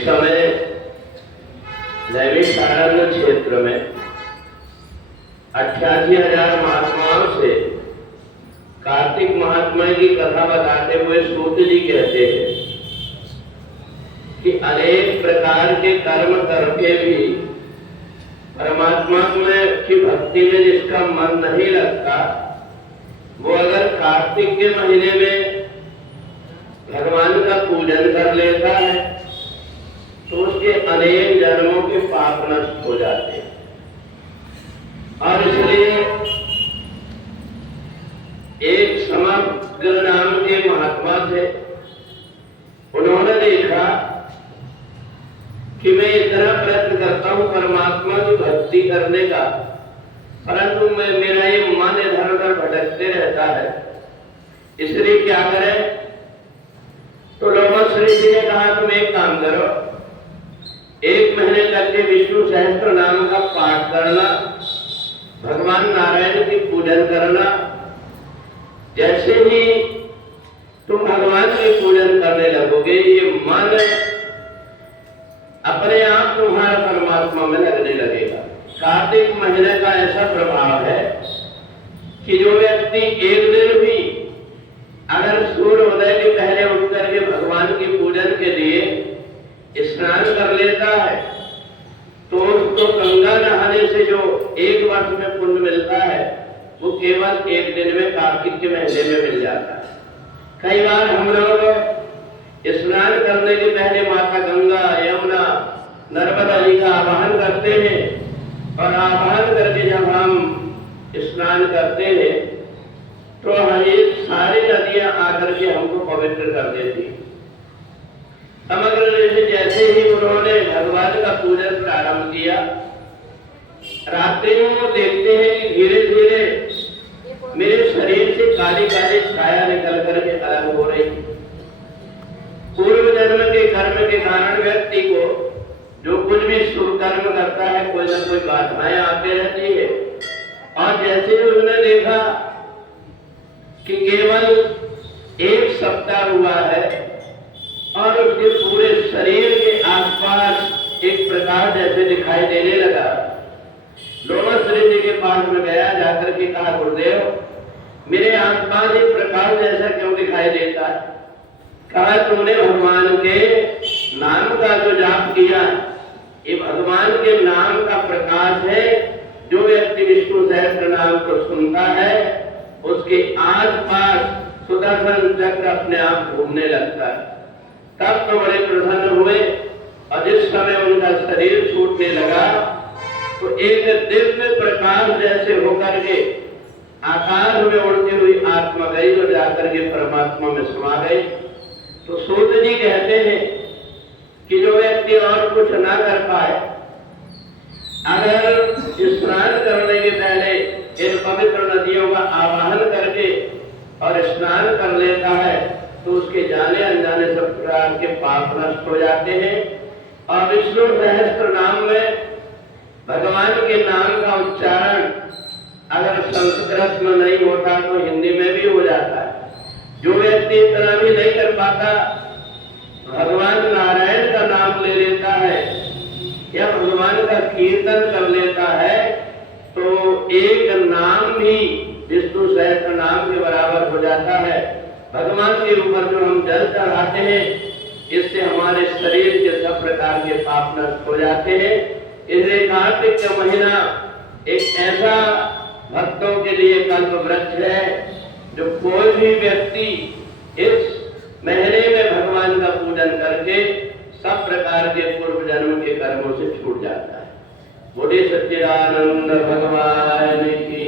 समय नैमिषारण्य क्षेत्र में 88,000 महात्माओं से कार्तिक महात्मा की कथा बताते हुए सूत जी कहते हैं कि अनेक प्रकार के कर्म करके भी परमात्मा में की भक्ति में जिसका मन नहीं लगता, वो अगर कार्तिक के महीने में भगवान का पूजन कर लेता है तो उसके अनेक जन्मों के पाप नष्ट हो जाते हैं। और इसलिए एक समग्र नाम के महात्मा थे, उन्होंने देखा कि मैं इतना प्रयत्न करता हूं परमात्मा की भक्ति करने का, परंतु मेरा ये मन इधर उधर भटकते रहता है, इसलिए क्या करें? तो लोमश्री जी ने कहा तुम एक काम करो, 1 महीने तक के विष्णु सहस्त्र नाम का पाठ करना, भगवान नारायण की पूजन करना। जैसे ही तुम भगवान की पूजन करने लगोगे, ये मन अपने आप तुम्हारा परमात्मा में लगने लगेगा। कार्तिक महीने का ऐसा प्रभाव है कि जो व्यक्ति एक दिन भी अगर सूर्योदय के पहले उठ करके भगवान की पूजन के लिए स्नान कर लेता है तो उसको गंगा नहाने से जो 1 वर्ष में पुण्य मिलता है वो केवल 1 दिन में कार्तिक के महीने में मिल जाता है। कई बार हम लोग स्नान करने के पहले माता गंगा, यमुना, नर्मदा जी का आवाहन करते हैं और आवाहन करके जब हम स्नान करते हैं तो ये सारी नदियां आकर के हमको पवित्र कर देती। समग्र जैसे ही उन्होंने भगवान का पूजन प्रारंभ किया, रात्रि में वो देखते हैं कि धीरे धीरे मेरे शरीर से काली काली छाया निकल करके अलग हो रही। पूर्व जन्म के कर्म के कारण व्यक्ति को जो कुछ भी शुभ कर्म करता है कोई ना कोई बाधाएं आती रहती है। और जैसे ही उन्होंने देखा कि केवल 1 सप्ताह हुआ है और उसके पूरे शरीर के आसपास एक प्रकाश जैसे दिखाई देने लगा, लोमश्री जी के पास में गया, जाकर के कहा गुरुदेव मेरे आसपास एक प्रकाश जैसा क्यों दिखाई देता है? कहा तुमने भगवान के नाम का जो जाप किया, ये भगवान के नाम का प्रकाश है। जो व्यक्ति विष्णु सहस्त्र नाम को सुनता है उसके आसपास सुदर्शन चक्र अपने आप घूमने लगता है। तब तो बड़े प्रसन्न हुए और जिस समय उनका शरीर छूटने लगा तो एक दिव्य प्रकाश जैसे होकर के आकाश में उड़ती हुई आत्मा गई और जाकर के परमात्मा में समा गई। तो सूत जी कहते हैं कि जो व्यक्ति और कुछ ना कर पाए, अगर स्नान करने के पहले इन पवित्र नदियों का आवाहन करके और स्नान कर लेता है तो उसके जाने अनजाने सब प्रकार के पाप नष्ट हो जाते हैं। और विष्णु सहस्त्र नाम में भगवान के नाम का उच्चारण अगर संस्कृत में नहीं होता तो हिंदी में भी हो जाता है। जो व्यक्ति इतना भी नहीं कर पाता, भगवान नारायण का नाम ले लेता है या भगवान का कीर्तन कर लेता है तो एक नाम भी विष्णु सहस्त्र नाम के बराबर हो जाता है। भगवान के ऊपर जो हम जल चढ़ाते हैं इससे हमारे शरीर के सब प्रकार के पाप नष्ट हो जाते हैं। इसलिए कार्तिक का महीना एक ऐसा भक्तों के लिए कल्प वृक्ष है जो कोई भी व्यक्ति इस महीने में भगवान का पूजन करके सब प्रकार के पूर्व जन्म के कर्मों से छूट जाता है। बोले सच्चिदानंद भगवान की।